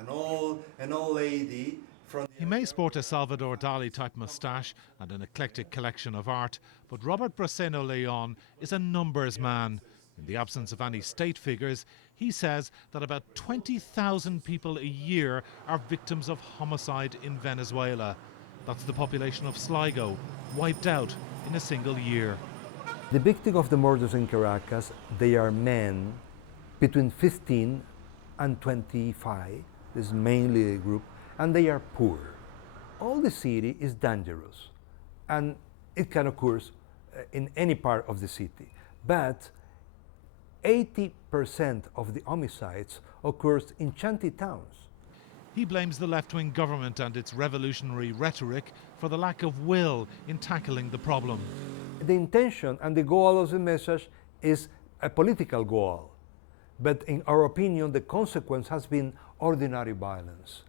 an old lady from... He may sport a Salvador Dali type moustache and an eclectic collection of art, but Robert Braceno Leon is a numbers man. In the absence of any state figures, he says that about 20,000 people a year are victims of homicide in Venezuela. That's the population of Sligo, wiped out in a single year. The victims of the murders in Caracas, they are men between 15 and 25. This is mainly a group, and they are poor. All the city is dangerous, and it can occur in any part of the city. But 80% of the homicides occurs in shanty towns. He blames the left-wing government and its revolutionary rhetoric for the lack of will in tackling the problem. The intention and the goal of the message is a political goal, but in our opinion, the consequence has been ordinary violence.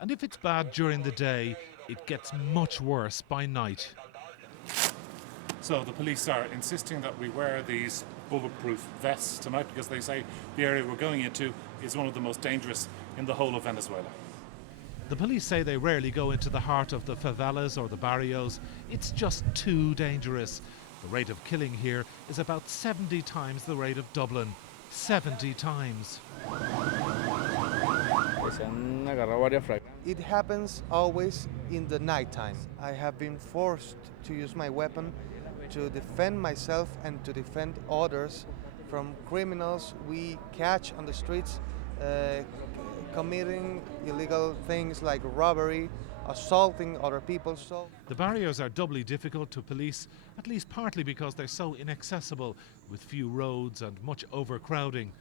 And if it's bad during the day, it gets much worse by night. So the police are insisting that we wear these bulletproof vests tonight because they say the area we're going into is one of the most dangerous in the whole of Venezuela. The police say they rarely go into the heart of the favelas or the barrios. It's just too dangerous. The rate of killing here is about 70 times the rate of Dublin. 70 times. It happens always in the nighttime. I have been forced to use my weapon to defend myself and to defend others from criminals we catch on the streets committing illegal things like robbery, assaulting other people. So the barrios are doubly difficult to police, at least partly because they're so inaccessible, with few roads and much overcrowding.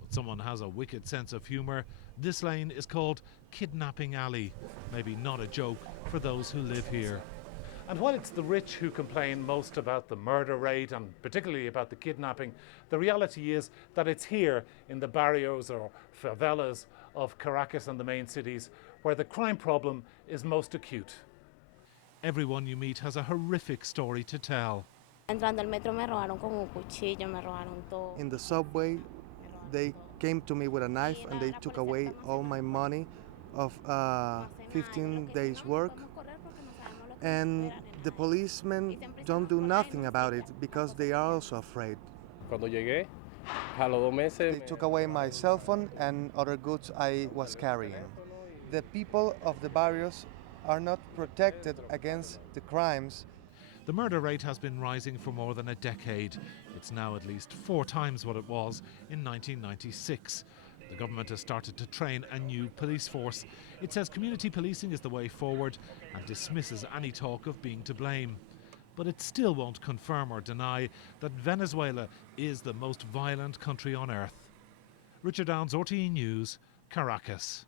But someone has a wicked sense of humour. This lane is called Kidnapping Alley. Maybe not a joke for those who live here. And while it's the rich who complain most about the murder rate and particularly about the kidnapping, the reality is that it's here in the barrios or favelas of Caracas and the main cities where the crime problem is most acute. Everyone you meet has a horrific story to tell. in the subway, they came to me with a knife and they took away all my money of 15 days work. And the policemen don't do nothing about it because they are also afraid. They took away my cell phone and other goods I was carrying. The people of the barrios are not protected against the crimes. The murder rate has been rising for more than a decade. It's now at least 4 times what it was in 1996. The government has started to train a new police force. It says community policing is the way forward and dismisses any talk of being to blame. But it still won't confirm or deny that Venezuela is the most violent country on earth. Richard Downs, RTE News, Caracas.